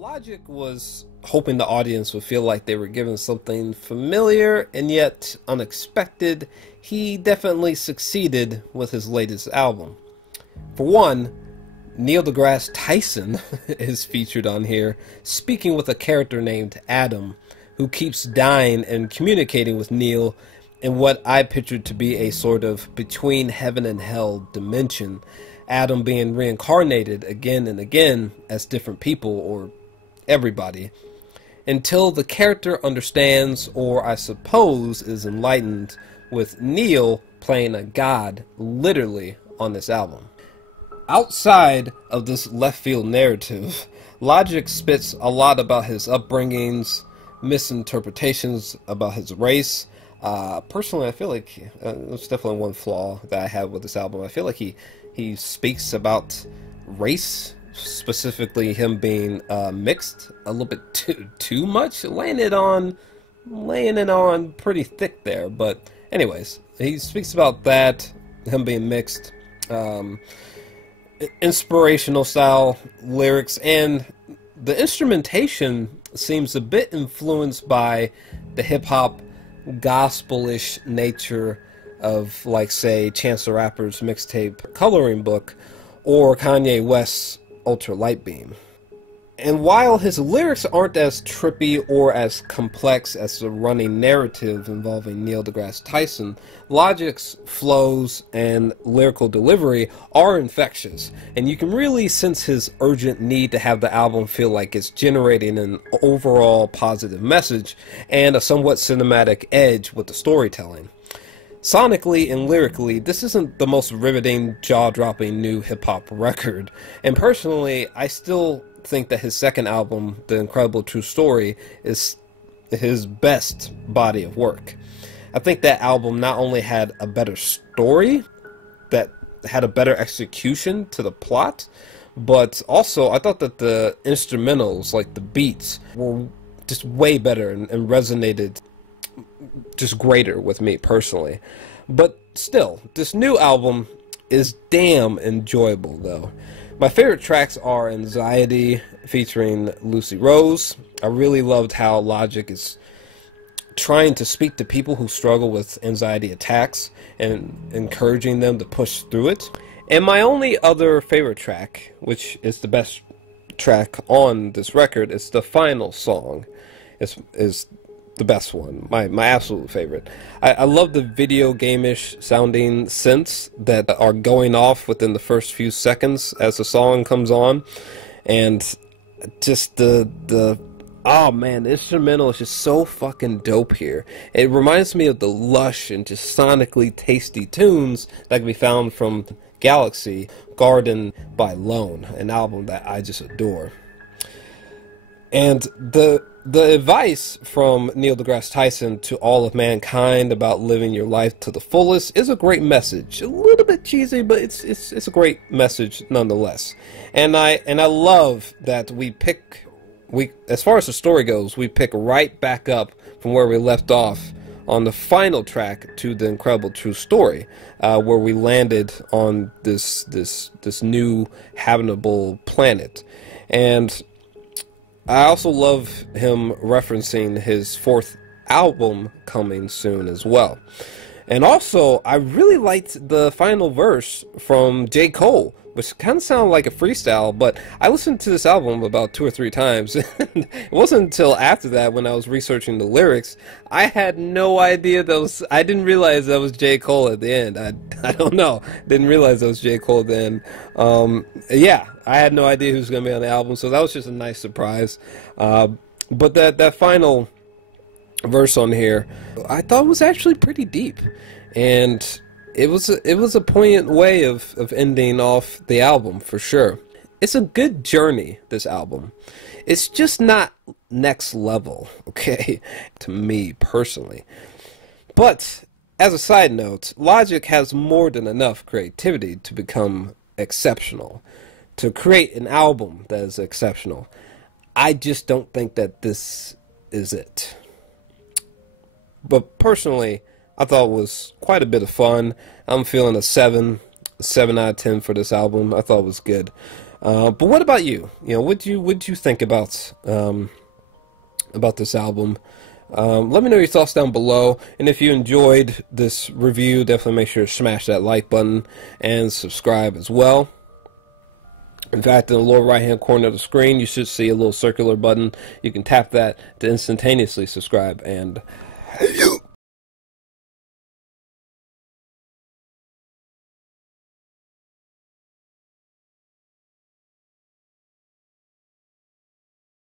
Logic was hoping the audience would feel like they were given something familiar and yet unexpected. He definitely succeeded with his latest album. For one, Neil deGrasse Tyson is featured on here, speaking with a character named Adam, who keeps dying and communicating with Neil in what I pictured to be a sort of between heaven and hell dimension. Adam being reincarnated again and again as different people, or everybody, until the character understands, or I suppose is enlightened, with Neil playing a god literally on this album. Outside of this left field narrative, Logic spits a lot about his upbringings, misinterpretations about his race. Personally, I feel like there's definitely one flaw that I have with this album. I feel like he speaks about race, specifically him being mixed, a little bit too much, laying it on pretty thick there. But anyways, he speaks about that, him being mixed, inspirational style lyrics, and the instrumentation seems a bit influenced by the hip-hop gospel-ish nature of, like, say, Chance the Rapper's mixtape Coloring Book or Kanye West's Ultra Light Beam. And while his lyrics aren't as trippy or as complex as the running narrative involving Neil deGrasse Tyson, Logic's flows and lyrical delivery are infectious, and you can really sense his urgent need to have the album feel like it's generating an overall positive message and a somewhat cinematic edge with the storytelling. Sonically and lyrically, this isn't the most riveting, jaw-dropping new hip-hop record, and personally, I still think that his second album, The Incredible True Story, is his best body of work. I think that album not only had a better story, that had a better execution to the plot, but also I thought that the instrumentals, like the beats, were just way better and resonated just greater with me personally. But still, this new album is damn enjoyable though. My favorite tracks are Anxiety featuring Lucy Rose. I really loved how Logic is trying to speak to people who struggle with anxiety attacks and encouraging them to push through it. And my only other favorite track, which is the best track on this record, is the final song. Is the best one, my absolute favorite. I love the video game-ish sounding synths that are going off within the first few seconds as the song comes on, and just the oh man, the instrumental is just so fucking dope here. It reminds me of the lush and just sonically tasty tunes that can be found from Galaxy Garden by Lone, an album that I just adore. And the advice from Neil deGrasse Tyson to all of mankind about living your life to the fullest is a great message. A little bit cheesy, but it's a great message nonetheless. And I love that we as far as the story goes, we pick right back up from where we left off on the final track to The Incredible True Story, where we landed on this new habitable planet. And I also love him referencing his fourth album coming soon as well. And also, I really liked the final verse from J. Cole, which kind of sounded like a freestyle, but I listened to this album about 2 or 3 times. It wasn't until after that, when I was researching the lyrics, I had no idea I didn't realize that was J. Cole at the end. I don't know. Didn't realize that was J. Cole then. Yeah, I had no idea who was going to be on the album, so that was just a nice surprise. But that final verse on here, I thought was actually pretty deep, and it was a poignant way of ending off the album for sure. It's a good journey, this album. It's just not next level, okay, to me personally. But as a side note, Logic has more than enough creativity to become exceptional, to create an album that is exceptional. I just don't think that this is it. But personally, I thought it was quite a bit of fun. I'm feeling a 7 out of 10 for this album. I thought it was good. But what about you? What'd you think about this album? Let me know your thoughts down below, and if you enjoyed this review, definitely make sure to smash that like button and subscribe as well. In fact, in the lower right hand corner of the screen, you should see a little circular button. You can tap that to instantaneously subscribe, and